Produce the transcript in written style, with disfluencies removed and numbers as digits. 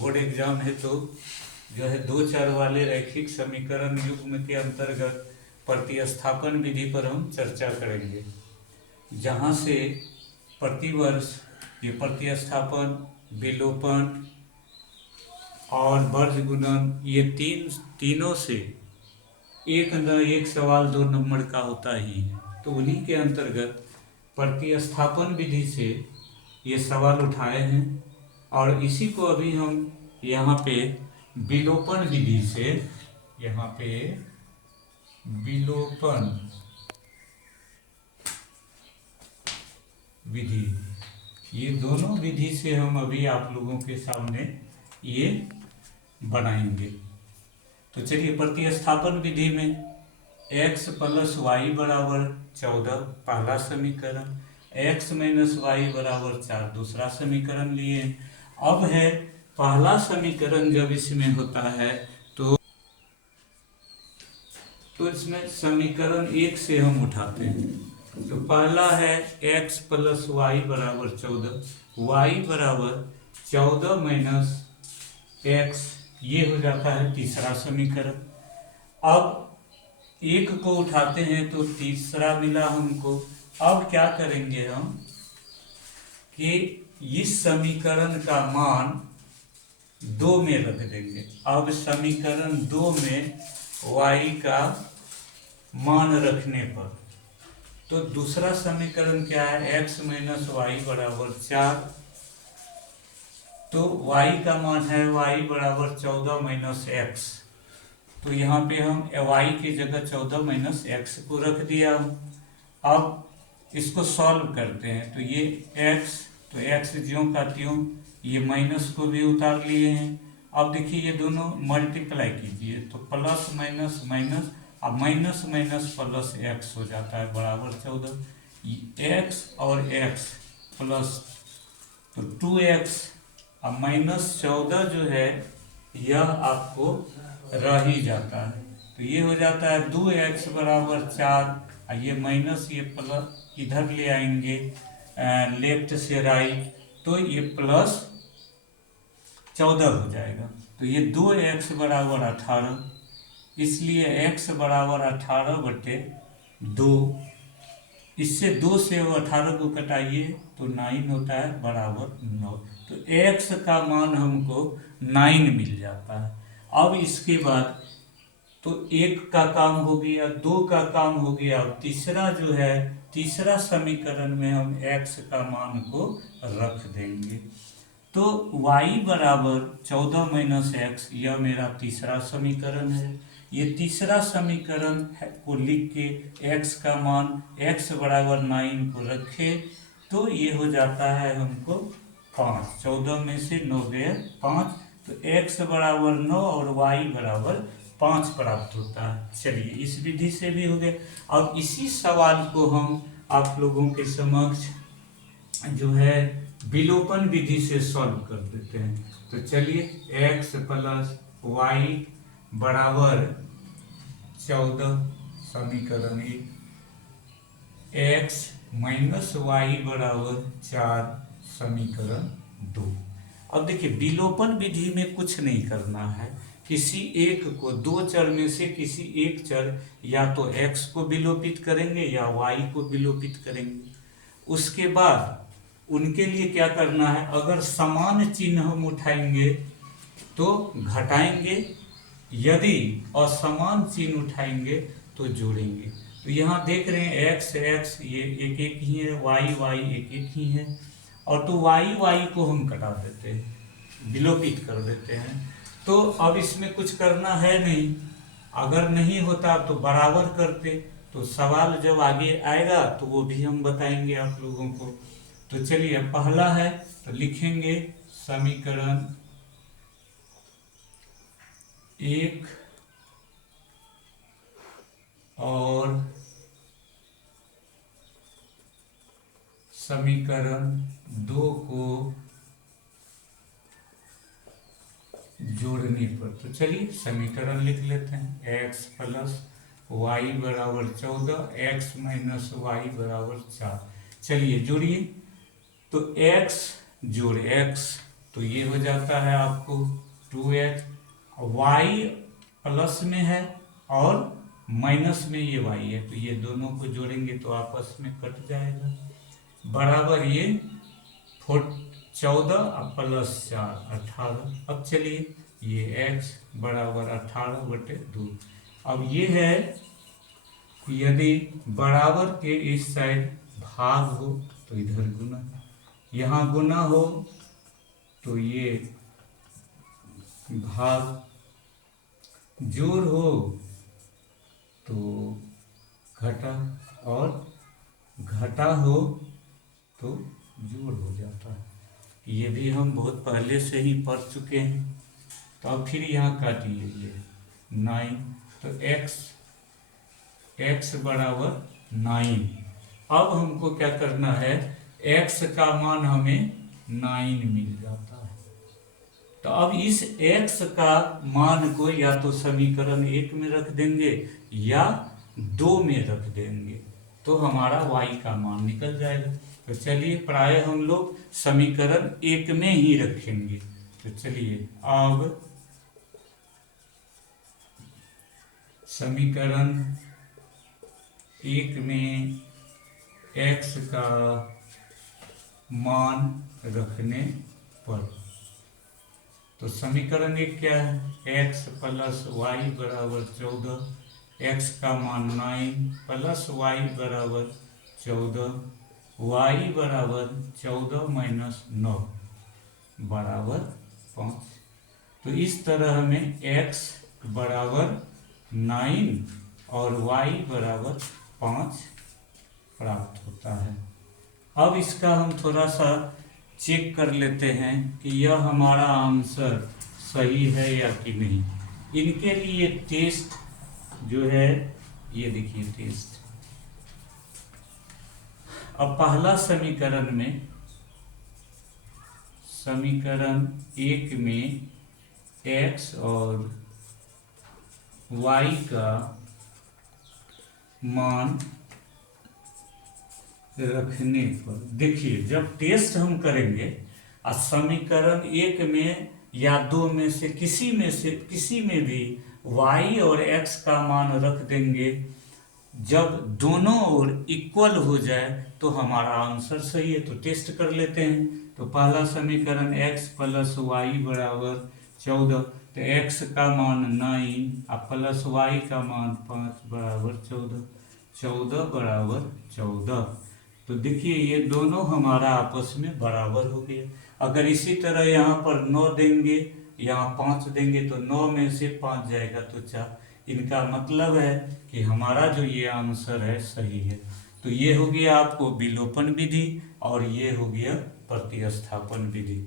Board exam है तो जो है दो चर वाले रैखिक समीकरण युग्म के अंतर्गत प्रतिस्थापन विधि पर हम चर्चा करेंगे, जहाँ से प्रतिवर्ष ये प्रतिस्थापन, विलोपन और वर्ग गुणन ये तीनों से एक न एक सवाल 2 नंबर का होता ही है। तो उन्हीं के अंतर्गत प्रतिस्थापन विधि से ये सवाल उठाए हैं और इसी को अभी हम यहाँ पे विलोपन विधि से, यहाँ पे विलोपन विधि, ये दोनों विधि से हम अभी आप लोगों के सामने ये बनाएंगे। तो चलिए, प्रतिस्थापन विधि में x प्लस वाई बराबर 14 पहला समीकरण, x माइनस वाई बराबर 4 दूसरा समीकरण लिए। अब है पहला समीकरण जब इसमें होता है तो इसमें समीकरण 1 से हम उठाते हैं। तो पहला है x प्लस वाई बराबर 14, वाई बराबर 14 माइनस एक्स, ये हो जाता है तीसरा समीकरण। अब एक को उठाते हैं तो तीसरा मिला हमको। अब क्या करेंगे हम कि इस समीकरण का मान 2 में रख देंगे। अब समीकरण 2 में y का मान रखने पर तो दूसरा समीकरण क्या है, x माइनस वाई बराबर 4। तो y का मान है y बराबर 14 माइनस एक्स। तो यहाँ पे हम y की जगह 14 माइनस एक्स को रख दिया। अब इसको सॉल्व करते हैं तो ये x, तो x ज्यों का त्यों, ये माइनस को भी उतार लिए हैं। अब देखिए ये दोनों मल्टीप्लाई कीजिए तो प्लस माइनस माइनस, अब माइनस माइनस प्लस एक्स हो जाता है बराबर 14। एक्स और एक्स प्लस तो 2x, अब माइनस 14 जो है यह आपको रह ही जाता है। तो ये हो जाता है 2x बराबर 4, ये माइनस ये प्लस इधर ले आएंगे लेफ्ट से राइट, तो ये प्लस 14 हो जाएगा। तो ये 2x बराबर 18, इसलिए x बराबर 18/2। इससे 2 से 18 को कटाइए तो 9 होता है बराबर 9। तो x का मान हमको 9 मिल जाता है। अब इसके बाद तो 1 का काम हो गया, 2 का काम हो गया, अब तीसरा जो है, तीसरा समीकरण में हम x का मान को रख देंगे। तो y बराबर 14 माइनस एक्स, यह मेरा तीसरा समीकरण है। ये तीसरा समीकरण को लिख के x का मान x बराबर 9 को रखे तो ये हो जाता है हमको 5। 14 में से 9 गए 5, तो x बराबर 9 और y बराबर 5 प्राप्त होता है। चलिए, इस विधि से भी हो गए। अब इसी सवाल को हम आप लोगों के समक्ष जो है विलोपन विधि से सॉल्व कर देते हैं। तो चलिए, x प्लस वाई बराबर 14 समीकरण 1, x माइनस वाई बराबर 4 समीकरण 2। अब देखिए, विलोपन विधि में कुछ नहीं करना है, किसी एक को, दो चर में से किसी एक चर, या तो x को विलोपित करेंगे या y को विलोपित करेंगे। उसके बाद उनके लिए क्या करना है, अगर समान चिन्ह हम उठाएंगे तो घटाएंगे, यदि असमान चिन्ह उठाएंगे तो जोड़ेंगे। तो यहाँ देख रहे हैं x x ये एक एक ही है, y y एक एक ही है, और तो y y को हम कटा देते हैं, विलोपित कर देते हैं। तो अब इसमें कुछ करना है नहीं, अगर नहीं होता तो बराबर करते, तो सवाल जब आगे आएगा तो वो भी हम बताएंगे आप लोगों को। तो चलिए, पहला है तो लिखेंगे समीकरण 1 और समीकरण 2 को जोड़ने पर। तो चलिए समीकरण लिख लेते हैं, x प्लस वाई बराबर 14, x माइनस वाई बराबर 4। चलिए जोड़िए, तो x जोड़ x, तो ये हो जाता है आपको 2h, y प्लस में है और माइनस में ये y है, तो ये दोनों को जोड़ेंगे तो आपस में कट जाएगा, बराबर ये 14 प्लस 4 18। अब चलिए ये x बराबर 18/2। अब ये है यदि बराबर के इस साइड भाग हो तो इधर गुना, यहाँ गुना हो तो ये भाग, जोड़ हो तो घटा और घटा हो तो जोड़ हो जाता है। ये भी हम बहुत पहले से ही पढ़ चुके हैं। तो अब फिर यहाँ काटिए ये 9, तो x बराबर 9। अब हमको क्या करना है, x का मान हमें 9 मिल जाता है। तो अब इस x का मान को या तो समीकरण 1 में रख देंगे या 2 में रख देंगे, तो हमारा y का मान निकल जाएगा। तो चलिए प्राय हम लोग समीकरण 1 में ही रखेंगे। तो चलिए अब समीकरण 1 में x का मान रखने पर, तो समीकरण 1 क्या है, x प्लस वाई बराबर 14, x का मान 9 प्लस वाई बराबर 14, y बराबर 14 माइनस 9 बराबर 5। तो इस तरह हमें x बराबर 9 और y बराबर 5 प्राप्त होता है। अब इसका हम थोड़ा सा चेक कर लेते हैं कि यह हमारा आंसर सही है या कि नहीं। इनके लिए टेस्ट जो है, ये देखिए टेस्ट। अब पहला समीकरण में, समीकरण 1 में x और y का मान रखने पर, देखिए जब टेस्ट हम करेंगे और समीकरण 1 में या 2 में से किसी में भी y और x का मान रख देंगे, जब दोनों ओर इक्वल हो जाए तो हमारा आंसर सही है। तो टेस्ट कर लेते हैं। तो पहला समीकरण x प्लस वाई बराबर 14, तो x का मान 9 और प्लस y का मान 5 बराबर 14, 14 बराबर 14। तो देखिए ये दोनों हमारा आपस में बराबर हो गया। अगर इसी तरह यहाँ पर 9 देंगे, यहाँ 5 देंगे, तो 9 में से 5 जाएगा तो 4। इनका मतलब है कि हमारा जो ये आंसर है सही है। तो ये हो गया आपको विलोपन विधि और ये हो गया प्रतिस्थापन विधि।